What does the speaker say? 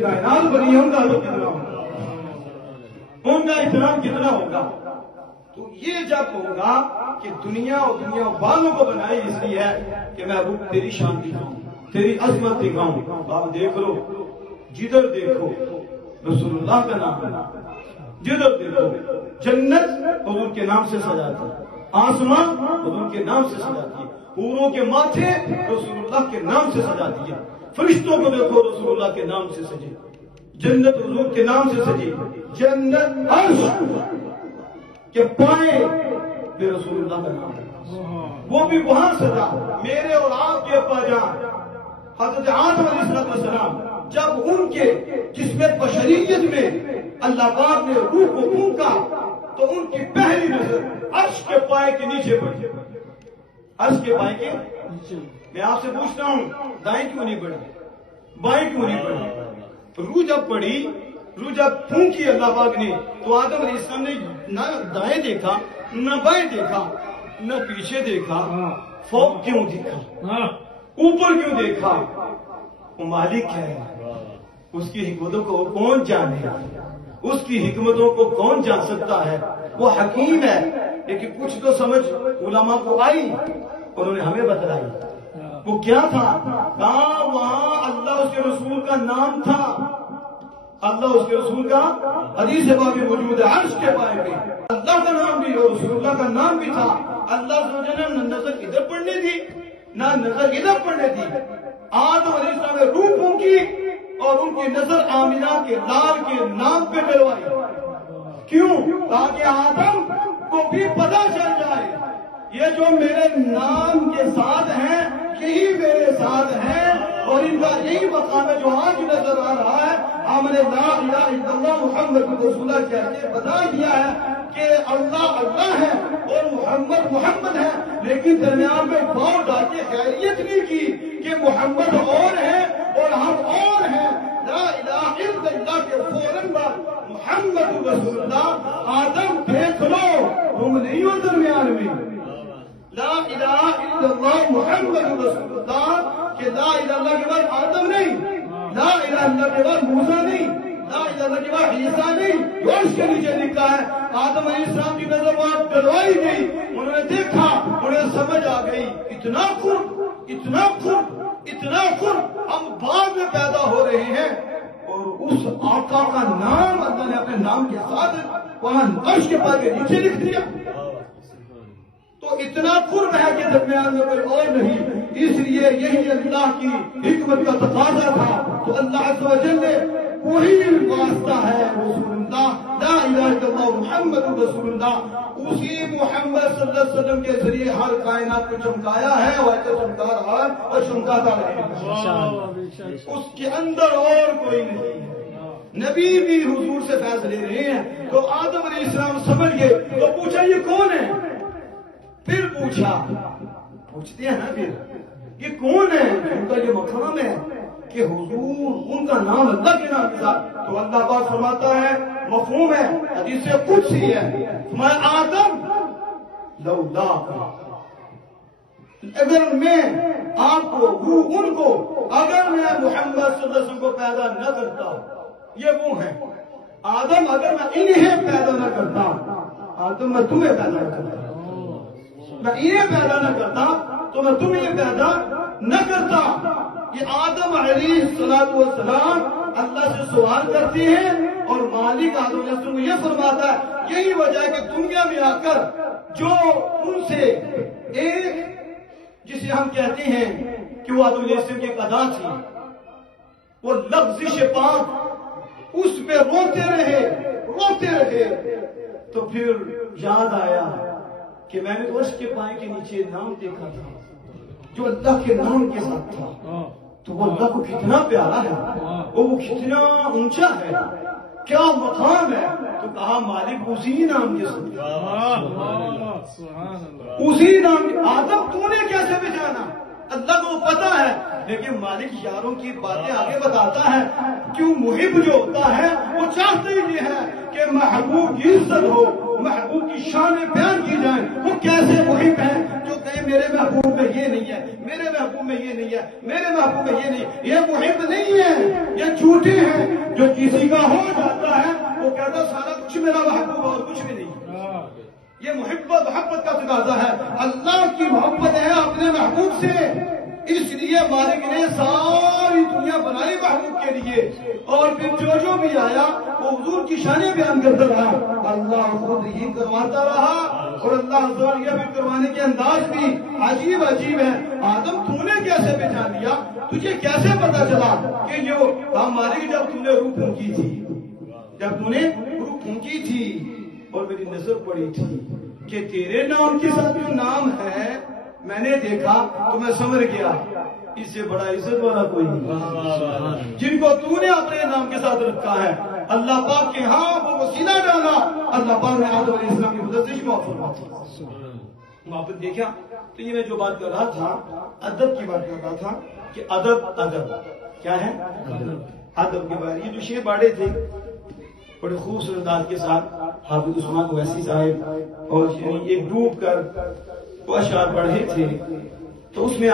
کائنات بنی ہے ان کا ادب کتنا ہوگا، ان کا احترام کتنا ہوگا. تو یہ جب ہوگا کہ دنیا اور دنیا والوں کو بنائی اس لیے ہے کہ محبوب تیری شان دکھاؤں، تیری عظمت دکھاؤں. تو آپ دیکھ لو، جدھر دیکھو رسول اللہ کا نام، جدھر دیکھو جنت حضور کے نام سے سجاتی ہے، آسمان حضور کے نام سے سجاتی ہے، حوروں کے ماتھے رسول اللہ کے نام سے سجاتی ہے، فرشتوں کو دیکھو رسول اللہ کے نام سے سجے، جنت حضور کے نام سے سجی، جنت عرش کے پائے بے رسول اللہ کا نام ہے، وہ بھی وہاں سجا. میرے اور آپ کے ابا جان حضرت آدم علیہ السلام جب ان کے جسم بشریت میں اللہ پاک نے روح کو پھونکا تو ان کی پہلی نظر عرش کے پائے کے نیچے پڑی، عرش کے پائے کے نیچے. میں آپ سے پوچھتا ہوں، دائیں کیوں نہیں پڑی، بائیں کیوں نہیں پڑی؟ روح جب پڑی، روح جب پھونکی اللہ پاک نے تو آدم علیہ السلام نے نہ دائیں دیکھا نہ بائیں دیکھا نہ پیچھے دیکھا. فوق کیوں دیکھا، اوپر کیوں دیکھا؟ وہ مالک ہے، اس کی حکمتوں کو کون جانے، اس کی حکمتوں کو کون جان سکتا ہے؟ وہ حکیم ہے. لیکن کچھ تو سمجھ علماء کو آئی، انہوں نے ہمیں بتلائی. وہ کیا تھا؟ کہاں وہاں اللہ اس کے رسول کا نام تھا، اللہ اس کے رسول کا حدیث پاک میں موجود ہے. عرش کے پائے پہ اللہ کا نام بھی اور رسول اللہ کا نام بھی تھا. اللہ نے نہ نظر ادھر پڑھنے دی نہ نظر ادھر پڑھنے دی. آدم علیہ السلام نے روح پھونکی اور ان کی نظر آمینہ کے لال کے نام پہ ڈلوائی. کیوں؟ تاکہ آدم کو بھی پتہ چل جائے یہ جو میرے نام کے ساتھ ہیں یہی میرے ساتھ ہیں، اور ان کا یہی مقام ہے جو آج نظر آ رہا ہے. ہم نے لا الہ الا اللہ محمد رسول اللہ کہہ کے بتا دیا ہے کہ اللہ اللہ ہے اور محمد محمد ہے، لیکن درمیان میں باؤ ڈال کے خیریت نہیں کی کہ محمد اور ہے اور ہم اور ہیں. لا الہ الا اللہ کے فوراً بعد محمد رسول اللہ. آدم دیکھ لو تم نہیں ہو درمیان میں. لا الہ الا اللہ محمد رسول اللہ کہ لا الہ اللہ کے بعد آدم نہیں، لا الہ اللہ کے بعد موسیٰ نہیں، لا الہ اللہ کے بعد عیسیٰ نہیں. اس کے نیچے لکھا ہے آدم علیہ السلام کی نظر وہاں ڈلوائی گئی، انہوں نے دیکھا، انہیں سمجھ آ گئی اتنا قرب اتنا قرب اتنا قرب ہم بعد میں پیدا ہو رہے ہیں. اور اس آقا کا نام اللہ نے اپنے نام کے ساتھ وہاں عرش کے پائے کے نیچے لکھ دیا. تو اتنا قرب ہے کہ درمیان میں کوئی اور نہیں. اس لیے یہی اللہ کی حکمت کا تقاضا تھا. تو اللہ عز و جل نے وہی واسطہ ہے رسول اللہ، لا الہ الا اللہ محمد رسول اللہ. اسی محمد صلی اللہ علیہ وسلم کے ذریعے ہر کائنات کو چمکایا ہے اور ایسے چمکا رہا ہے اور چمکاتا رہے گا. اس کے اندر اور کوئی نہیں. نبی بھی حضور سے فیض لے رہے ہیں. تو آدم علیہ السلام سمجھ گئے تو پوچھا یہ کون ہے؟ پھر پوچھتے ہیں نا پھر یہ کون ہے؟ ان کا یہ مقام ہے کہ حضور ان کا نام اللہ کے نام کے ساتھ. تو اللہ پاک فرماتا ہے، مفہوم ہے، حدیث قدسی ہے، تمہارے آدم لولا اگر میں آپ کو ان کو اگر میں محمد صلی اللہ علیہ وسلم کو پیدا نہ کرتا، یہ وہ ہیں آدم، اگر میں انہیں پیدا نہ کرتا، آدم میں تمہیں پیدا نہ کرتا، میں انہیں پیدا نہ کرتا تو میں تمہیں پیدا نہ کرتا. یہ آدم علیہ السلام اللہ سے سوال کرتے ہیں اور مالک آدم علیہ السلام یہ فرماتا ہے یہی وجہ ہے کہ دنیا میں آ کر جو ان سے ایک جسے ہم کہتے ہیں کہ وہ آدم علیہ السلام کی ایک ادا تھی، وہ لفظش پاک، اس پہ روتے رہے. تو پھر یاد آیا کہ میں نے تو عرش کے پائے کے نیچے نام دیکھا تھا جو اللہ کے نام کے ساتھ تھا. تو وہ اللہ کو کتنا پیارا ہے، وہ کتنا اونچا ہے، کیا مقام ہے. تو کہا مالک اسی نام کے ساتھ، اسی نام کے. آدم تو نے کیسے پہچانا؟ اللہ کو پتا ہے، لیکن مالک یاروں کی باتیں آگے بتاتا ہے. کیوں؟ محب جو ہوتا ہے وہ چاہتے ہی یہ ہے کہ محبوب کی عزت ہو، محبوب کی شان بیان کی جائے. وہ کیسے محب ہے جو کہے میرے محبوب میں یہ نہیں ہے، میرے محبوب میں یہ نہیں ہے، میرے محبوب میں یہ نہیں ہے، یہ محب نہیں ہے، یہ جھوٹے ہیں۔ جو کسی کا ہو جاتا ہے وہ کہتا سارا کچھ میرا محبوب اور کچھ بھی نہیں۔ یہ محبت کا تقاضا ہے، اللہ کی محبت ہے اپنے محبوب سے، اس لیے مالک نے ساری دنیا بنائی محبوب کے لیے، اور پھر جو بھی آیا وہ حضور کی شانیں بیان کرتا رہا، اللہ خود ہی کرواتا رہا، اور اللہ عز و جل بھی کروانے کے انداز بھی عجیب عجیب ہے۔ آدم تو نے کیسے پہچان لیا، تجھے کیسے پتا چلا کہ یہ مالک جب تم نے روح پھونکی تھی، جب تم نے روح پھونکی تھی اور میری نظر پڑی تھی کہ تیرے نام کے ساتھ جو نام ہے میں نے دیکھا تو میں سمجھ گیا اس سے بڑا عزت والا کوئی نہیں، جن کو تو نے اپنے نام کے ساتھ رکھا ہے۔ اللہ پاک کے ہاں وہ وسیلہ ڈالا، اللہ پاک نے آدم علیہ السلام کی مدد سے شفا فرمائی۔ وہاں پر دیکھا تو یہ میں جو بات کر رہا تھا ادب کی بات کر رہا تھا کہ ادب کیا ہے، ادب کے بارے یہ جو شعر باڑے تھے بڑے خوبصورت انداز کے ساتھ حافظ عثمان اویسی صاحب اور ایک ڈوب کر وہ اشعار پڑھے تھے، تو اس میں